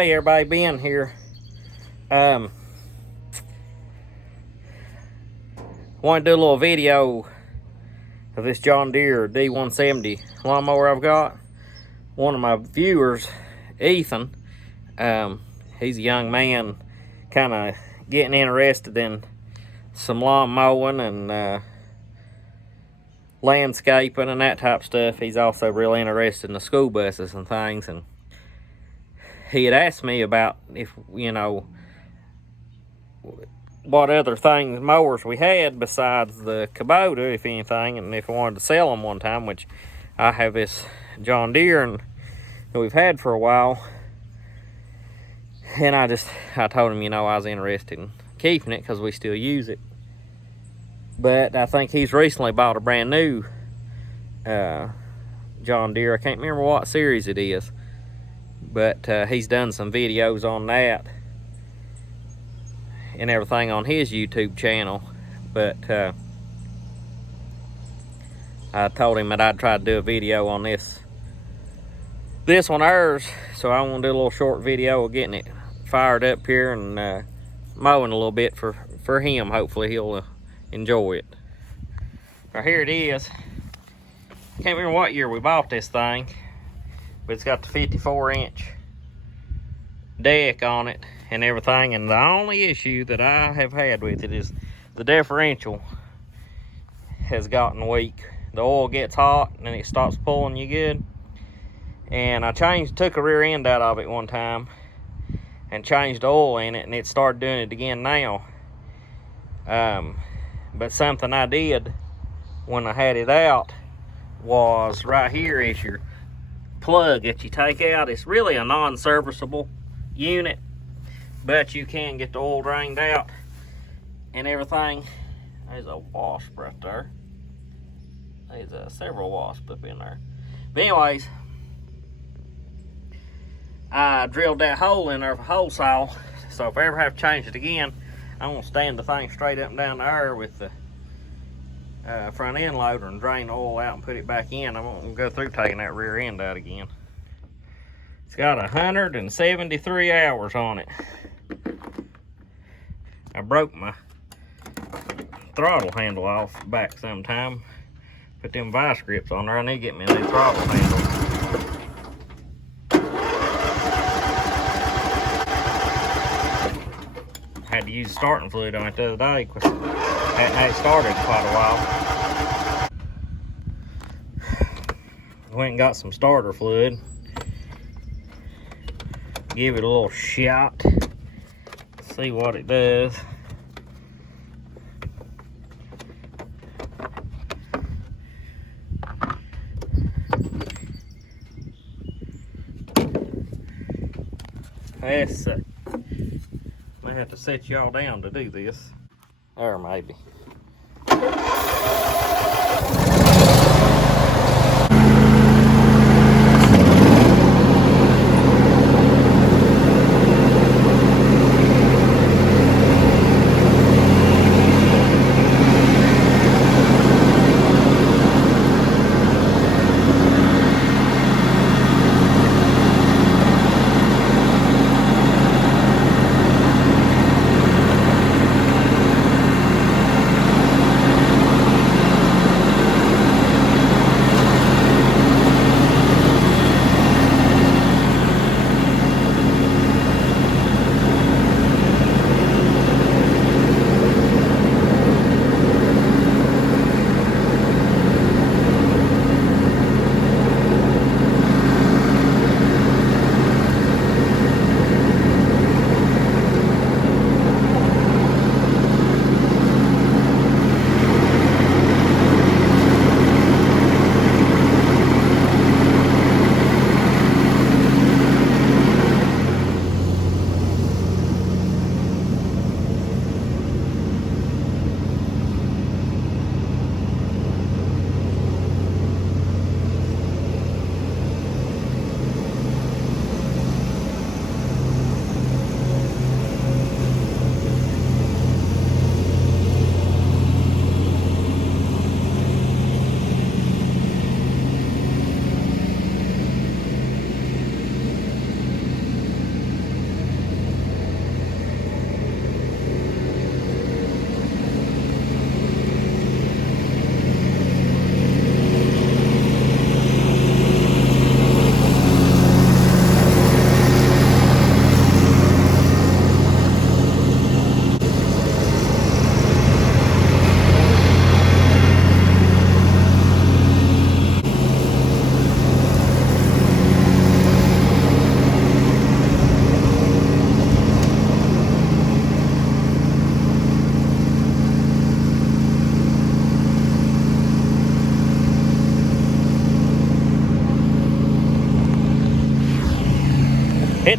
Hey everybody, Ben here. Want to do a little video of this John Deere D170 lawnmower I've got. One of my viewers, Ethan, he's a young man kind of getting interested in some lawn mowing and landscaping and that type of stuff. He's also really interested in the school buses and things, and he had asked me about if, you know, what other things, mowers we had besides the Kubota, if anything, and if I wanted to sell them one time, which I have this John Deere and we've had for a while. And I told him, you know, I was interested in keeping it because we still use it. But I think he's recently bought a brand new John Deere. I can't remember what series it is, but he's done some videos on that and everything on his YouTube channel. But I told him that I'd try to do a video on this one ours, so I want to do a little short video of getting it fired up here and mowing a little bit for him. Hopefully he'll enjoy it. Right here it is. Can't remember what year we bought this thing, but it's got the 54-inch deck on it and everything, and the only issue that I have had with it is the differential has gotten weak. The oil gets hot and it stops pulling you good, and I took a rear end out of it one time and changed the oil in it, and it started doing it again now. But something I did when I had it out was right here is your plug that you take out. It's really a non-serviceable unit, but you can get the oil drained out and everything. There's a wasp right there. There's several wasps up in there. But anyways, I drilled that hole in there for hole saw, so if I ever have to change it again, I'm gonna stand the thing straight up and down the air with the front end loader and drain the oil out and put it back in. I'm gonna go through taking that rear end out again. It's got 173 hours on it. I broke my throttle handle off back sometime. Put them vice grips on there. I need to get me a new throttle handle. Had to use starting fluid on it the other day because I hadn't had it started in quite a while. Went and got some starter fluid. Give it a little shot. See what it does. May have to set y'all down to do this. Or maybe.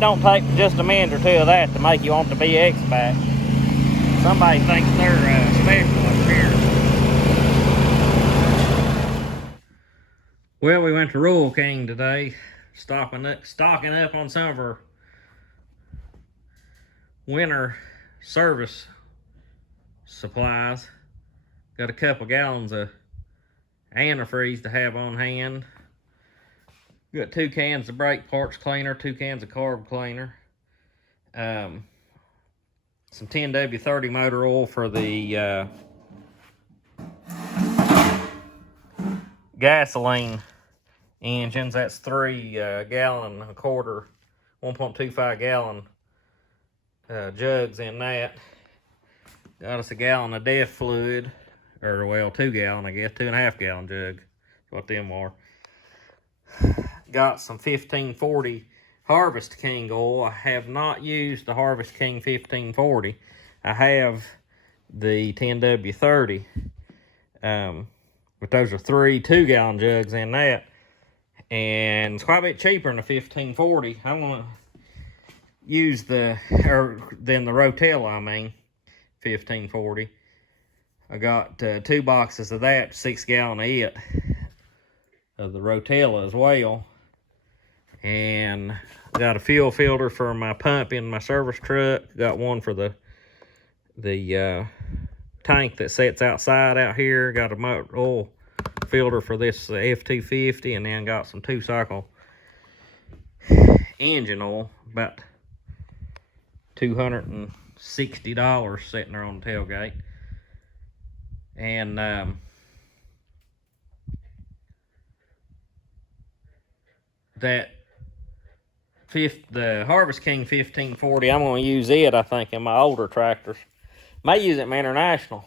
don't take just a minute or two of that to make you want the BX back. Somebody thinks they're special over here. Well, we went to Rural King today, stocking up on some of our winter service supplies. Got a couple gallons of antifreeze to have on hand. Got 2 cans of brake parts cleaner, 2 cans of carb cleaner, some 10W30 motor oil for the gasoline engines. That's 3 gallon and a quarter, 1.25 gallon jugs in that. Got us a gallon of DEF fluid, or well, 2 gallon, I guess, 2.5 gallon jug. That's what them are. Got some 1540 Harvest King oil. I have not used the Harvest King 1540. I have the 10W30. But those are 3 2-gallon jugs in that. And it's quite a bit cheaper than the 1540. I want to use than the Rotella, I mean, 1540. I got 2 boxes of that, 6 gallon of it, of the Rotella as well. And got a fuel filter for my pump in my service truck. Got one for the tank that sits outside out here. Got a motor oil filter for this F250, and then got some 2-cycle engine oil, about $260 sitting there on the tailgate. And the Harvest King 1540, I'm going to use it, I think, in my older tractors. May use it in my International,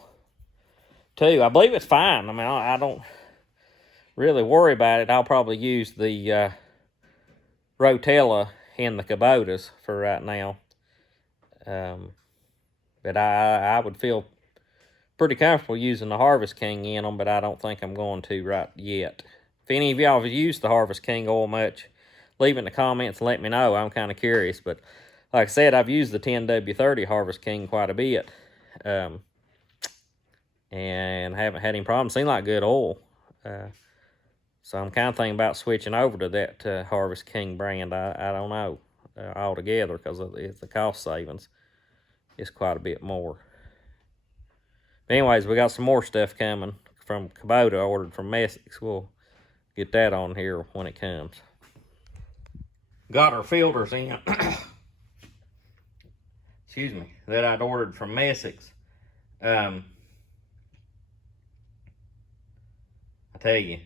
too. I believe it's fine. I mean, I don't really worry about it. I'll probably use the Rotella in the Kubotas for right now. But I would feel pretty comfortable using the Harvest King in them, but I don't think I'm going to right yet. If any of y'all have used the Harvest King oil much, leave it in the comments and let me know. I'm kind of curious. But like I said, I've used the 10W30 Harvest King quite a bit. And haven't had any problems. Seems like good oil. So I'm kind of thinking about switching over to that Harvest King brand. I don't know altogether, because it's the cost savings. It's quite a bit more. But anyways, we got some more stuff coming from Kubota. I ordered from Messicks. We'll get that on here when it comes. Got our filters in. Excuse me, that I'd ordered from Messicks. I tell you,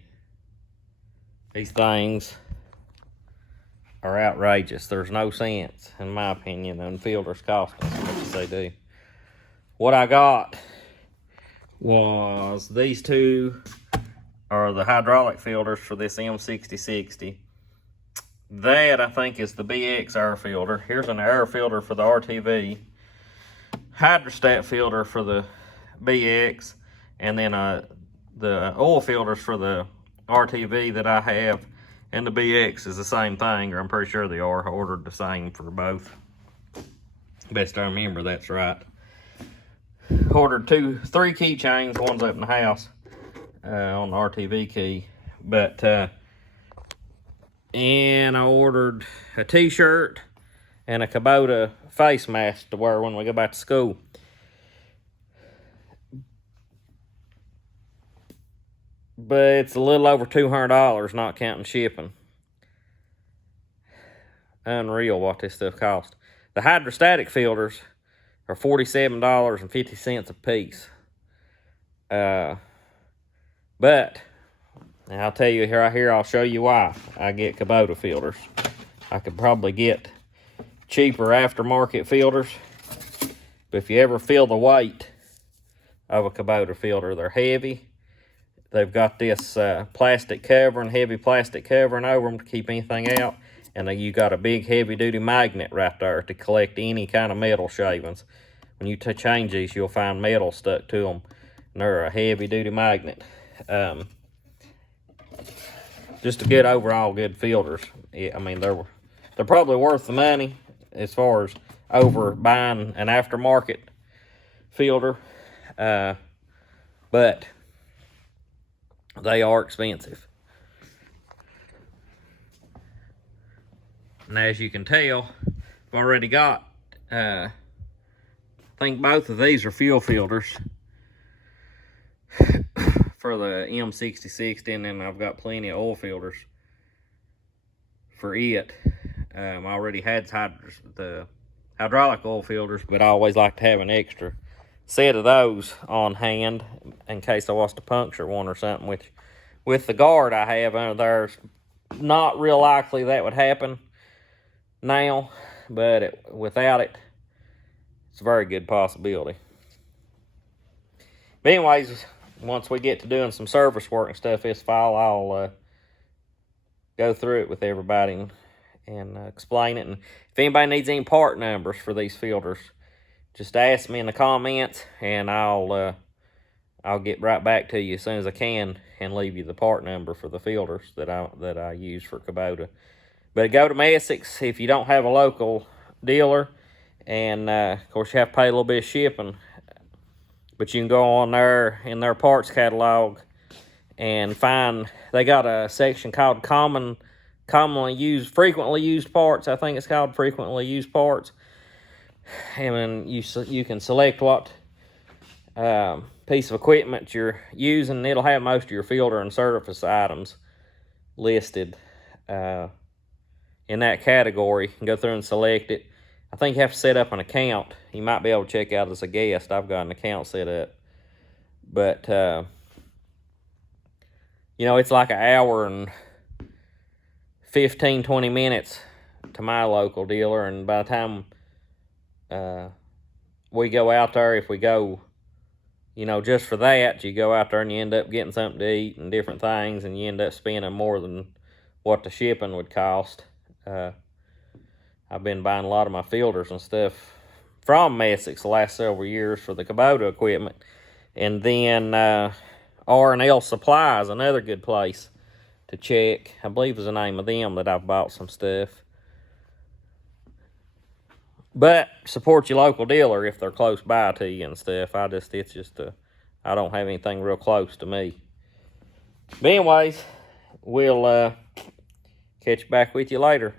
these things are outrageous. There's no sense, in my opinion, in filters costing as much as they do. What I got was these 2 are the hydraulic filters for this M6060. That, I think, is the BX air filter. Here's an air filter for the RTV. Hydrostat filter for the BX. And then the oil filters for the RTV that I have. And the BX is the same thing, or I'm pretty sure they are. I ordered the same for both. Best I remember, that's right. Ordered 3 keychains. One's up in the house on the RTV key. But, and I ordered a t-shirt and a Kubota face mask to wear when we go back to school. But it's a little over $200, not counting shipping. Unreal what this stuff costs. The hydrostatic filters are $47.50 a piece. But and I'll tell you right here, I'll show you why I get Kubota filters. I could probably get cheaper aftermarket filters, but if you ever feel the weight of a Kubota filter, they're heavy. They've got this plastic covering, heavy plastic covering over them to keep anything out, and then you got a big heavy-duty magnet right there to collect any kind of metal shavings. When you change these, you'll find metal stuck to them, and they're a heavy-duty magnet. Just a good overall good filters. Yeah, I mean, they're probably worth the money. as far as over buying an aftermarket fielder, but they are expensive. And as you can tell, I've already got, I think both of these are fuel filters for the M6060, and then I've got plenty of oil filters for it. I already had the hydraulic oil filters, but I always like to have an extra set of those on hand in case I was to puncture one or something, which with the guard I have under there, it's not real likely that would happen now, but without it, it's a very good possibility. But anyways, once we get to doing some service work and stuff this fall, I'll go through it with everybody and explain it. And if anybody needs any part numbers for these filters, just ask me in the comments, and I'll get right back to you as soon as I can and leave you the part number for the filters that I use for Kubota. But go to Messicks if you don't have a local dealer, and of course you have to pay a little bit of shipping. But you can go on there in their parts catalog and find, they got a section called frequently used parts. I think it's called frequently used parts. And then you can select what piece of equipment you're using, and it'll have most of your filter and surface items listed in that category. You can go through and select it. I think you have to set up an account. You might be able to check out as a guest. I've got an account set up. But, you know, it's like an hour and 15, 20 minutes to my local dealer. And by the time we go out there, if we go, you know, just for that, you go out there and you end up getting something to eat and different things, and you end up spending more than what the shipping would cost. I've been buying a lot of my filters and stuff from Messicks the last several years for the Kubota equipment. And then R&L Supply is another good place to check. I believe is the name of them that I've bought some stuff. But support your local dealer if they're close by to you and stuff. I don't have anything real close to me. But anyways, we'll catch back with you later.